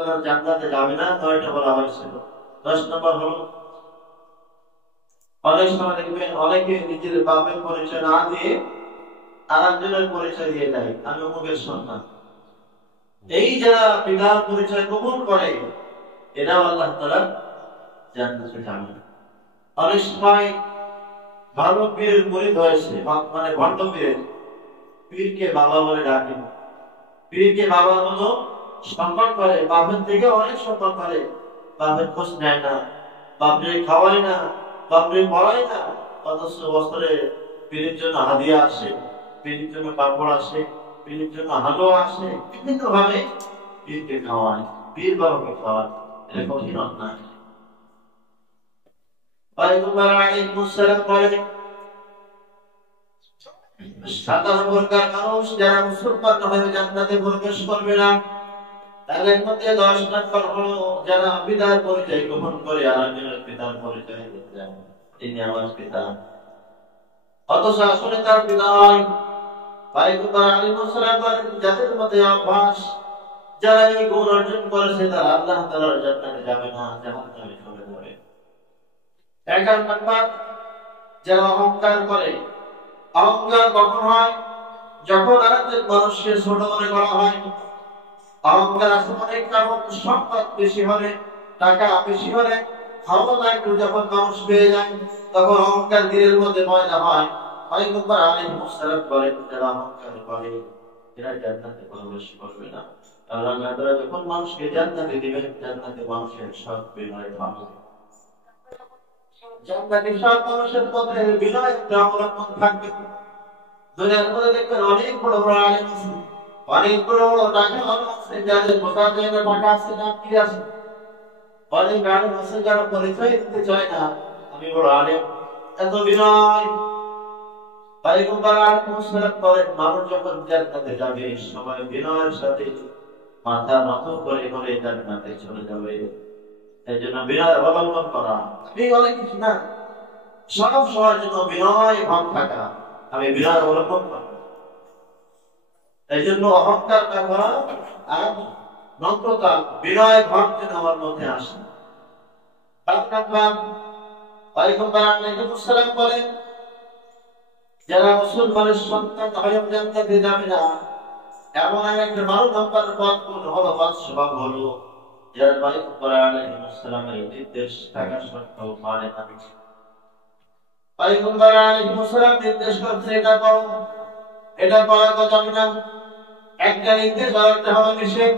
তাআলার জান্নাতে যাবে না, 9টা বলা হয়েছিল। 10 নম্বর হলো অনেক সময় দেখবেন অনেকে নিজের বাপের পরিচয় না দিয়ে আরেকজনের পরিচয় দিয়ে দেয়, আমি অমুকের সন্তান। এই যারা পিতার পরিচয় গোপন করে এরাও আল্লাহ তাআলা জান্নাতে যাবে। অনেক সময় ভালো পীরের মুরিদ হয়েছে, মানে ভণ্ড পীরকে বাবা বলে ডাকে, পীরকে বাবার মতো সম্মান করে, বাপের থেকে অনেক সম্মান করে, বাপের খোঁজ নেয় না, বাপরে খাওয়ায় না, বাপরে পড়ায় না, অথচ বছরে পীরের জন্য হাদিয়া আসে, পীরের জন্য কাপড় আসে, পীরের জন্য হালুয়া আসে, বিভিন্ন ভাবে পীরকে খাওয়ায়, পীর বাবাকে খাওয়ায়। এটা কঠিন অন্যায়। পয়গম্বর আলাইহিস সালাম বলেন 57 প্রকার মানুষ যারা মুসলমান হয়ে জান্নাতে প্রবেশ করবে না, তাদের মধ্যে 10 নম্বর হলো যারা পিতার পরিচয় গোপন করে আরেকজনের পিতার পরিচয় দিতে যায়। তিনি আমার পিতা, অথচ আসলে তার পিতা নয়। পয়গম্বর আলাইহিস সালাম বলেন যাদের মধ্যে অভ্যাস, যারা এই গুণ অর্জন করেছে তারা আল্লাহ তাআলার জান্নাতে যাবে না, জাহান্নামে চলে যাবে। 11 নম্বর যারা অহংকার করে। অহংকার কখন হয়? যখন আরেকজন মানুষকে ছোট মনে করা হয়। অহংকার আসলে অনেক কারণ, সম্পদ বেশি হলে, টাকা বেশি হলে, ক্ষমতা একটু যখন মানুষ পেয়ে যায় তখন অহংকার দিলের মধ্যে ময়লা হয়। পয়গম্বর আলাইহিস সালাম বলেন যারা অহংকার করে এরা জান্নাতে প্রবেশ করবে না। আল্লাহ তাআলা যখন মানুষকে জান্নাতে দিবেন, জান্নাতে মানুষের সব বিনয় হবে। জান্নাতে সব মানুষের মধ্যে বিনয় অবলম্বন থাকবে। দুনিয়ার মধ্যে দেখবেন অনেক বড় বড় আলেম আছে, অনেক বড় বড় টাকা আছে, যাদের বোঝার জায়গায় টাকা আছে না কি আছে, অনেক আলেম আছে যারা পরিচয় দিতে চায় না আমি বড় আলেম, এত বিনয়। পয়গম্বর আলাইহিস সালাম বলেন মানুষ যখন জান্নাতে যাবে সবাই বিনয়ের সাথে মাথা নত করে করে জান্নাতে চলে যাবে। এই জন্য বিনয় অবলম্বন করা, আমি অনেক কিছু না, সব সময়ের জন্য বিনয় ভাব থাকা, আমি বিনয় অবলম্বন করব। এই জন্য অহংকার না করা আর নম্রতা, বিনয় ভাব যেন আমার মধ্যে আসে। পয়গম্বর আলাইহিস সালাম বলেন যারা মুসলমানের সন্তান হয়ে জান্নাতে যাবে না, এমন একটা 12 নম্বর পদ হলো, পদ স্বভাব হলো যারা পয়গম্বর আলাইহিস সালামের নির্দেশ থাকা সত্ত্বেও মানে না। পয়গম্বর আলাইহিস সালাম নির্দেশ করছে এটা করো, এটা করা তো যাবে না, একটা নির্দেশ আরেকটা হবে নিষেধ।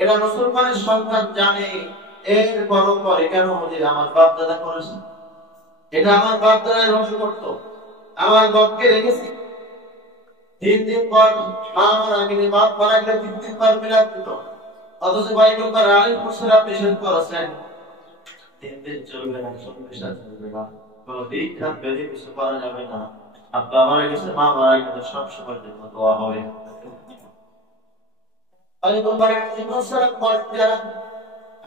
এটা মুসলমানের সন্তান জানে, এর পরও করে কেন? যে আমার বাপ দাদা করেছে, এটা আমার বাপ দাদা এভাবে করতো, আমার বাপকে রেখেছি। 3 দিন পর মা মারা গেলে, বাপ মারা গেলে 3 দিন পর মিলাদ দিত, অথচ পয়গম্বর আলাইহিস সালাম নিষেধ করেছেন 3 দিন চলবে না, 40 চলবে না, কোনো বিখ্যাত বেদি কিছু করা যাবে না। আব্বা মারা গেছে, মা মারা গেছে, সব সময়ের জন্য দোয়া হবে। পয়গম্বর আলাইহিস সালাম বলেন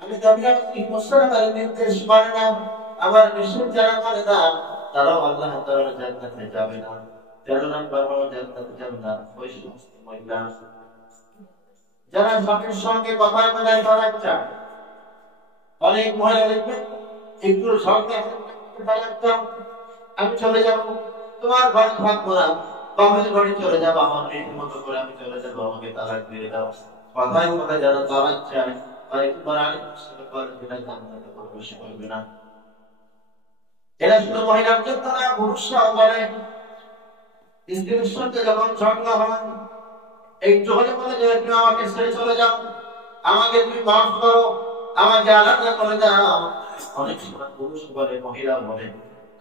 আমি নবী সাল্লাল্লাহু নির্দেশ মানে না, আমার নিষেধ যারা মানে না তারাও আল্লাহ তাআলার জান্নাতে যাবে না। 13 নম্বর হলো জান্নাতে যাবে না ওই সমস্ত মহিলা যারা স্বামীর সঙ্গে কথা বলে তালাক চায়। অনেক মহিলা দেখবেন একটু সঙ্গে তালাক দাও, আমি চলে যাব, তোমার ঘরে থাকবো না, বাবার ঘরে চলে যাবো, আমার মেয়ের মতো করে আমি চলে যাবো, আমাকে তালাক দিয়ে দাও। কথায় কথায় যারা তালাক চায় পয়গম্বর আলাইহিস সালাম বলেন এটা জান্নাতে প্রবেশ করবে না। এরা শুধু মহিলার জন্য না, পুরুষরাও বলে স্ত্রীর সঙ্গে যখন ঝগড়া হয় একটু হলে বলে যে তুমি আমাকে ছেড়ে চলে যাও, আমাকে তুমি মাফ করো, আমাকে আলাদা করে দাও। অনেক সময় পুরুষ বলে, মহিলা বলে,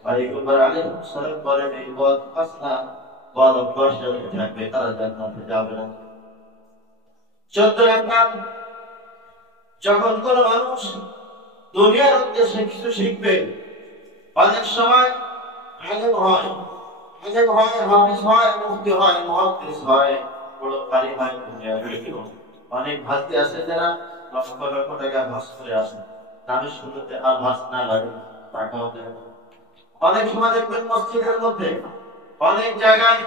পয়গম্বর আলাইহিস সালাম বলেন এই বদ আসনা বদ অভ্যাস যাদের থাকবে তারা জান্নাতে যাবে না। 14 নম্বর যখন কোন মানুষ দুনিয়ার উদ্দেশ্যে কিছু শিখবে, অনেক সময় আলেম হয়, হাফেজ হয়, মুফতি হয়, মুহাদ্দিস হয়, বড় কারি হয়, অনেক ভাস্তি আছে যারা লক্ষ লক্ষ টাকা ভাস করে আসে, নামে শুনতে আর ভাস না লাগে, টাকাও দেয় না। অনেক সময় দেখবেন মসজিদের মধ্যে অনেক জায়গায়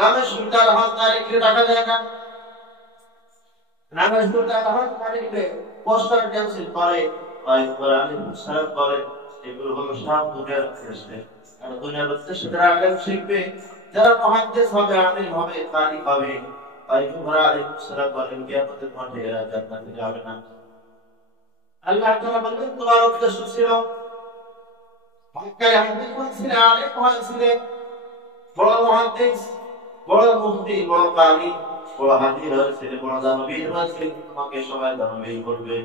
নামে শুনতে আর ভাস না রেখে টাকা দেয় না। নামাজ পড়তে আল্লাহর তারিখে পোস্টার ক্যান্সেল করে কোরআনে মুসারাত করে, এগুলো হলো সব দুনিয়ার উদ্দেশ্যে। আর দুনিয়ার উদ্দেশ্যে যারা আলেম শিখবে, যারা মুহাদ্দিস হবে, আলিম হবে, কারি হবে, পয়গম্বর আলাইহিস সালাম বলেন কিয়ামতের মাঠে এরা জান্নাতে যাবে না। আল্লাহ তাআলা বলেন তোমার উদ্দেশ্য ছিল মক্কায় হাদিস হয়েছিল, আলেম হয়েছিল, বড় মুহাদ্দিস, বড় মুফতি, বড় কারি, বড় হাদিস হয়েছিল, বড় দানবীর হয়েছিল, তোমাকে সবাই দানবীর করবে।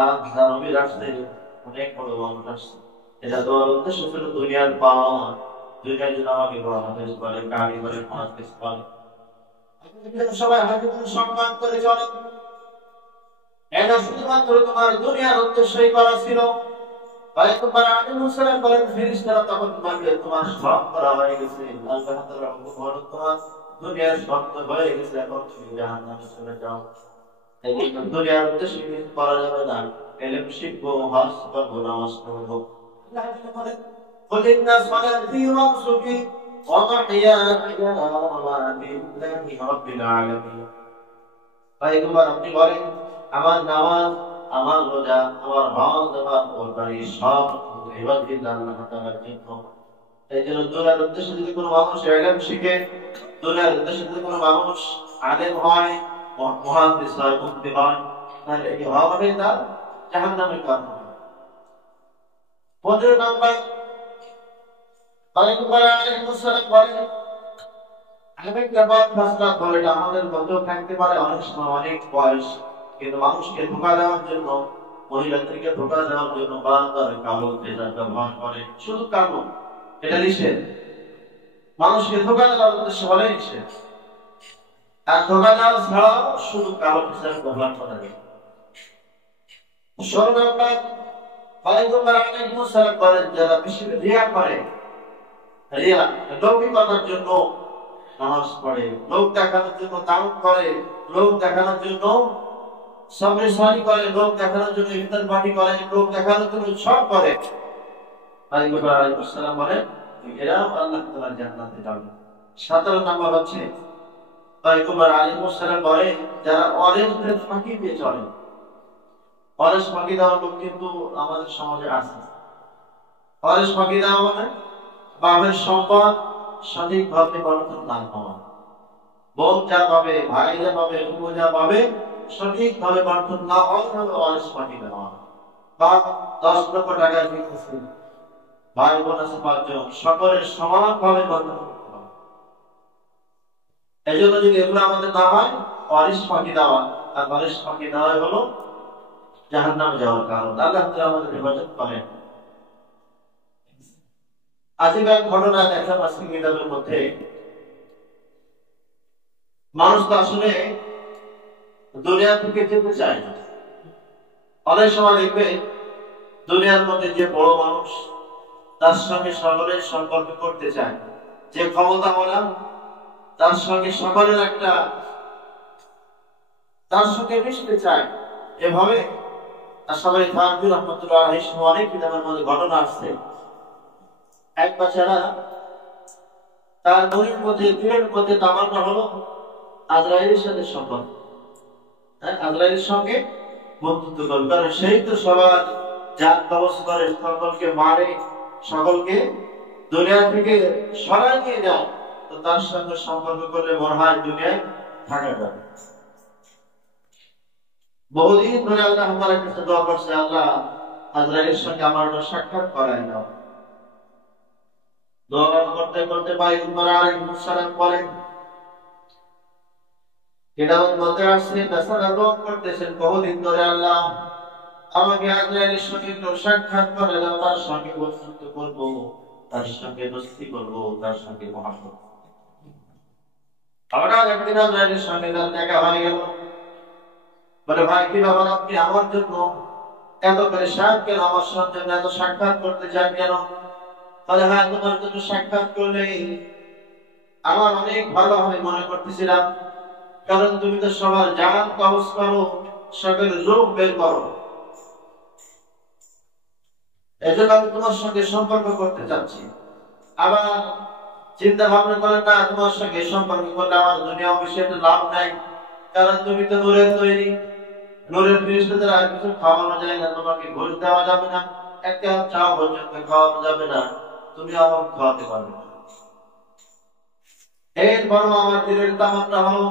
আর দানবীর আসছে, অনেক বড় মানুষ আসছে, এটা তোমার উদ্দেশ্য ছিল দুনিয়ার পাওয়া। দুনিয়ার জন্য আমাকে বড় হাদিস বলে, কারি বলে, মুহাদ্দিস বলে, সবাই হাদিস সম্মান করে চলে। এটা শুধুমাত্র তোমার দুনিয়ার উদ্দেশ্যই করা ছিল। পয়গম্বর আলাইহিস সালাম বলেন ফেরেশতারা তখন বলবে তোমার সব করা হয়ে গেছে, আল্লাহ তাআলা বলেন তোমার দুনিয়ার সব হয়ে গেছে, এখন তুমি জাহান্নামে চলে যাও। এই দুনিয়ার উদ্দেশ্যে কিছু করা যাবে না, ইলম শিখবো, হজ করবো, নামাজ পড়বো। আল্লাহ তাআলা বলেন قل إن صلاتي ونسكي ومحياي ومماتي لله رب العالمين। পয়গম্বর আপনি বলেন আমার নামাজ, আমার রোজা, আমার হজ, আমার কোরবানি সব ইবাদত আল্লাহ তাআলার জন্য। এই জন্য দুনিয়ার উদ্দেশ্যে যদি কোনো মানুষ ইলম শিখে, দুনিয়ার উদ্দেশ্যে যদি কোনো মানুষ আলেম হয়, মুহাদ্দিস হয়, মুফতি হয়, তাহলে এই হবে তার জাহান্নামের কারণ হবে। 15 নম্বর পয়গম্বর আলাইহিস সালাম বলেন আরেকটা বাত মাসলা বলে, আমাদের মধ্যেও থাকতে পারে অনেক সময় অনেক বয়স, কিন্তু মানুষকে ধোঁকা দেওয়ার জন্য, মহিলাদেরকে ধোঁকা দেওয়ার জন্য বারবার কালো তেজাব ব্যবহার করে। শুধু কালো, এটা নিষেধ। মানুষকে ধোঁকা দেওয়ার উদ্দেশ্যে বলে নিষেধ। আর ধোঁকা দেওয়া ছাড়াও শুধু কালো তেজাব ব্যবহার করা যায়। 16 নম্বর পয়গম্বর আলাইহিস সালাম বলেন যারা বেশি রিয়া করে, রিয়া লৌকিকতার জন্য নামাজ পড়ে, লোক দেখানোর জন্য দান করে, লোক দেখানোর জন্য সবরি করে, লোক দেখানোর জন্য ইফতার পার্টি করে, লোক দেখানোর জন্য সব করে, পয়গম্বর আলাইহিস সালাম বলেন এরা আল্লাহ তাআলার জান্নাতে যাবে। 17 নম্বর হচ্ছে পয়গম্বর আলাইহিস সালাম বলেন যারা অরেঞ্জের ফাঁকি দিয়ে চলে। অরেঞ্জ ফাঁকি দেওয়ার লোক কিন্তু আমাদের সমাজে আছে। অরেঞ্জ ফাঁকি দেওয়া মানে বাবার সম্পদ সঠিকভাবে বন্টন না হওয়া, বোন যা পাবে, ভাই যা পাবে, বউ যা পাবে সঠিকভাবে বন্টন না হওয়া হলো অরেঞ্জ ফাঁকি দেওয়া। বা 10 লক্ষ টাকা দিতেছে, ভাই বোন আছে 5 জন, সকলের সমানভাবে বন্টন করতে হবে। এই জন্য যদি এগুলো আমাদের না হয়, অরেঞ্জ ফাঁকি দেওয়া, আর অরেঞ্জ ফাঁকি দেওয়া হলো জাহান্নামে যাওয়ার কারণ। আল্লাহ তাআলা আমাদের হেফাজত করেন। আজিবার ঘটনা দেখা আজকে কিতাবের মধ্যে। মানুষ তো আসলে দুনিয়া থেকে যেতে চায় না। অনেক সময় দেখবে দুনিয়ার মধ্যে যে বড় মানুষ, তার সঙ্গে সকলের সম্পর্ক করতে চায়, যে ক্ষমতাওয়ালা তার সঙ্গে সকলের একটা, তার সঙ্গে মিশতে চায়। এভাবে সবাই থানভী রহমাতুল্লাহ আলাইহি অনেক কিতাবের মধ্যে ঘটনা আসছে। এক বাচ্চারা তার মনের মধ্যে, দিলের মধ্যে তামান্না হলো আজরাইলের সাথে সম্পর্ক, আজরাইলের সঙ্গে বন্ধুত্ব করবে, কারণ সেই তো সবার যার ব্যবস্থা করে, সকলকে মারে, সকলকে দুনিয়া থেকে সরাই নিয়ে যায়। তো তার সঙ্গে সম্পর্ক করলে মনে হয় দুনিয়ায় থাকা যাবে। বহুদিন ধরে আল্লাহ আমার কাছে দোয়া করছে, আল্লাহ আজরাইলের সঙ্গে আমার সাক্ষাৎ করায় দাও। দোয়া করতে করতে পয়গম্বর আলাইহিস সালাম বলেন, কিতাবের মধ্যে আসছে বেচারা দোয়া করতেছেন বহুদিন ধরে, আল্লাহ আমাকে আজরাইলের সঙ্গে একটু সাক্ষাৎ করে দাও, তার সঙ্গে বন্ধুত্ব করব, তার সঙ্গে দোস্তি করব, তার সঙ্গে মহাব্বত। হঠাৎ একদিন আজরাইলের সঙ্গে তার দেখা হয়ে গেল। বলে ভাই কি ব্যাপার, আপনি আমার জন্য এত পরেশান কেন, আমার সঙ্গে এত সাক্ষাৎ করতে চান কেন? তাহলে হ্যাঁ, তোমার জন্য সাক্ষাৎ করলে আমার অনেক ভালো হবে মনে করতেছিলাম, কারণ তুমি তো সবার জান কবজ করো, সকলের রূপ বের করো। এজন্য আমি তোমার সঙ্গে সম্পর্ক করতে চাচ্ছি। আবার চিন্তা ভাবনা করেন না তোমার সঙ্গে সম্পর্ক করলে আমার দুনিয়া বিষয়ে লাভ নাই, কারণ তুমি তো নূরের তৈরি। নূরের ফেরেশতাদের আর কিছু খাওয়ানো যায় না, তোমাকে ঘুষ দেওয়া যাবে না, একটা চা পর্যন্ত খাওয়ানো যাবে না, তুমি আমার খাওয়াতে পারবে না। এরপর আমার দিলের তামান্না হলো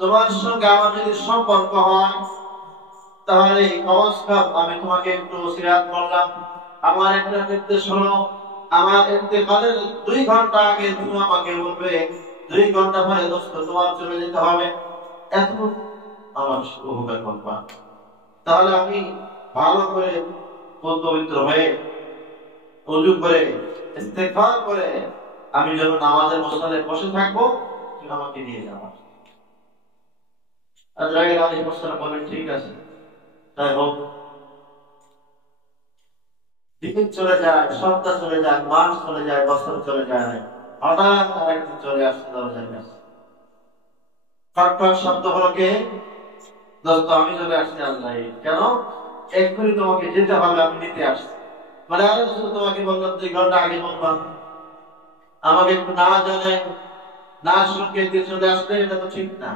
তোমার সঙ্গে আমার যদি সম্পর্ক হয় তাহলে নমস্কার আমি তোমাকে একটু ওসিয়াত করলাম। আমার একটা নির্দেশ হলো আমার ইন্তেকালের 2 ঘন্টা আগে তুমি আমাকে বলবে 2 ঘন্টা পরে দোস্ত তোমার চলে যেতে হবে, এত আমার উপকার করবা। তাহলে আমি ভালো করে পবিত্র হয়ে ওযু করে ইস্তেগফার করে আমি যখন নামাজের মসল্লায় বসে থাকবো তুমি আমাকে নিয়ে যাবা। আজরাইল আলাইহিস সালাম বলেন ঠিক আছে। তাই হোক, দিন চলে যায়, সপ্তাহ চলে যায়, মাস চলে যায়, বছর চলে যায়, হঠাৎ আরেকদিন চলে আসছে দরজার কাছে। খটখট শব্দ হলো কে? দোস্ত আমি চলে আসছি। আল্লাহ কেন? এক্ষুনি তোমাকে যেতে হবে, আমি নিতে আসছি। মানে আরে দোস্ত তোমাকে বললাম 2 ঘন্টা আগে বললাম, আমাকে একটু না জানে না শুনে দিয়ে চলে আসলে এটা তো ঠিক না।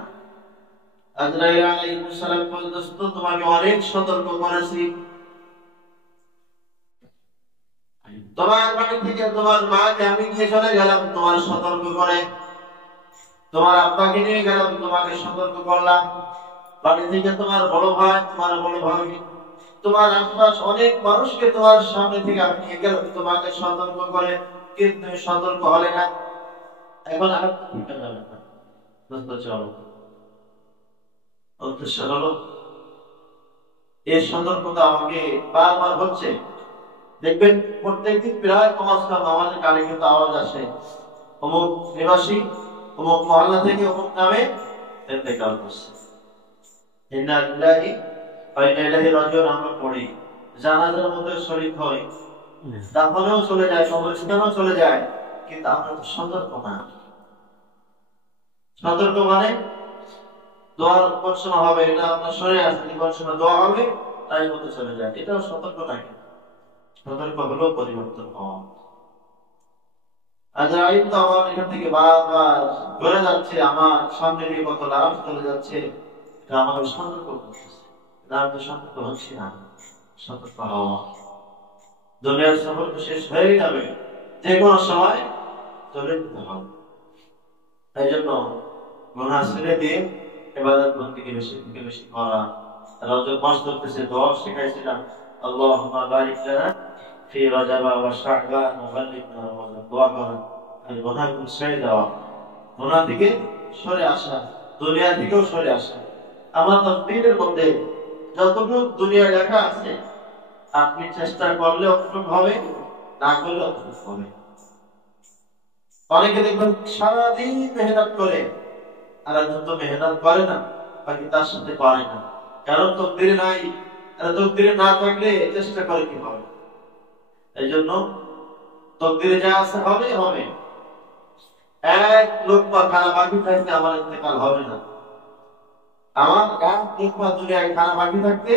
আজরাইল আলাইহিস সালাম বলেন দোস্ত তোমাকে অনেক সতর্ক করেছি, তোমার বাড়ি থেকে তোমার মাকে আমি নিয়ে চলে গেলাম তোমার সতর্ক করে, তোমার আব্বাকে নিয়ে গেলাম তোমাকে সতর্ক করলাম, বাড়ি থেকে তোমার বড় ভাই, তোমার বড় ভাই, তোমার আশপাশ অনেক মানুষকে তোমার সামনে থেকে আমি নিয়ে গেলাম তোমাকে সতর্ক করে, কিন্তু তুমি সতর্ক হলে না। এখন আর ঠিক যাবে না দোস্ত, চলো। উদ্দেশ্য হলো এই সতর্কতা আমাকে বারবার হচ্ছে। দেখবেন প্রত্যেকদিন প্রায় কমাসকাম আমাদের কানে কিন্তু আওয়াজ আসে, অমুক নিবাসী অমুক মহল্লা থেকে অমুক নামে ইন্তেকাল করছে। ইন্না লিল্লাহি ওয়া ইন্না ইলাইহি রাজিউন আমরা পড়ি, জানাজার মধ্যে শরীক হই, দাফনেও চলে যায়, কবরস্থানেও চলে যায়, কিন্তু আমরা তো সতর্ক না। সতর্ক মানে দোয়ার ঘোষণা হবে, এটা আপনার শরীরে আসলে ঘোষণা দোয়া হবে তাই মতো চলে যায়, এটাও সতর্ক নাকি? সতর্ক হলো পরিবর্তন হওয়া। আজরাইল তো আমার এখান থেকে বারবার ঘুরে যাচ্ছে, আমার সামনে দিয়ে কত লাভ চলে যাচ্ছে, এটা আমাকে সতর্ক করতেছে। আমি তো সতর্ক হচ্ছি না। সতর্ক হওয়া, দুনিয়ার সফর তো শেষ হয়ে যাবে, যে কোনো সময় চলে যেতে হবে। তাই জন্য গুনাহ ছেড়ে দিয়ে ইবাদত বন্দেগী বেশি থেকে বেশি করা। রজব মাস ধরতেছে, দোয়া শেখাইছিলাম, আল্লাহুম্মা বারিক লানা ফি রজব ওয়া শাবান ওয়া বাল্লিগনা রমাদান, দোয়া করা আর গুনাহগুলো ছেড়ে দেওয়া, গুনাহ থেকে সরে আসা, দুনিয়া থেকেও সরে আসা। আমার তাকদীরের মধ্যে যতটুকু দুনিয়া লেখা আছে আপনি চেষ্টা করলে অতটুকু হবে, না করলে অতটুকু হবে। অনেকে দেখবেন সারাদিন মেহনত করে আর একজন তো মেহনত করে না, বাকি তার সাথে পারে না, কারণ তকদিরে নাই। তকদিরে না থাকলে চেষ্টা করে কি হবে? এই জন্য তকদিরে যা আছে হবে হবে। এক লোকমা খানা বাকি থাকতে আমার ইন্তেকাল হবে না, আমার এক লোকমা দুনিয়ায় খানা বাকি থাকতে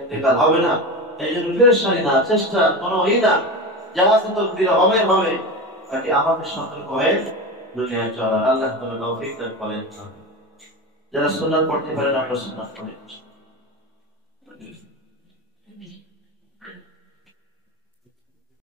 ইন্তেকাল হবে না। এই জন্য পেরেশানি না, চেষ্টা কোনো না, যা আছে তকদিরে হবে হবে, বাকি আমাকে সতর্ক হয়ে দুনিয়ায় চলা। আল্লাহ তাআলা তৌফিক দান করেন। যারা সুন্নাত পড়তে পারেন আমরা সুন্নাত পড়ি।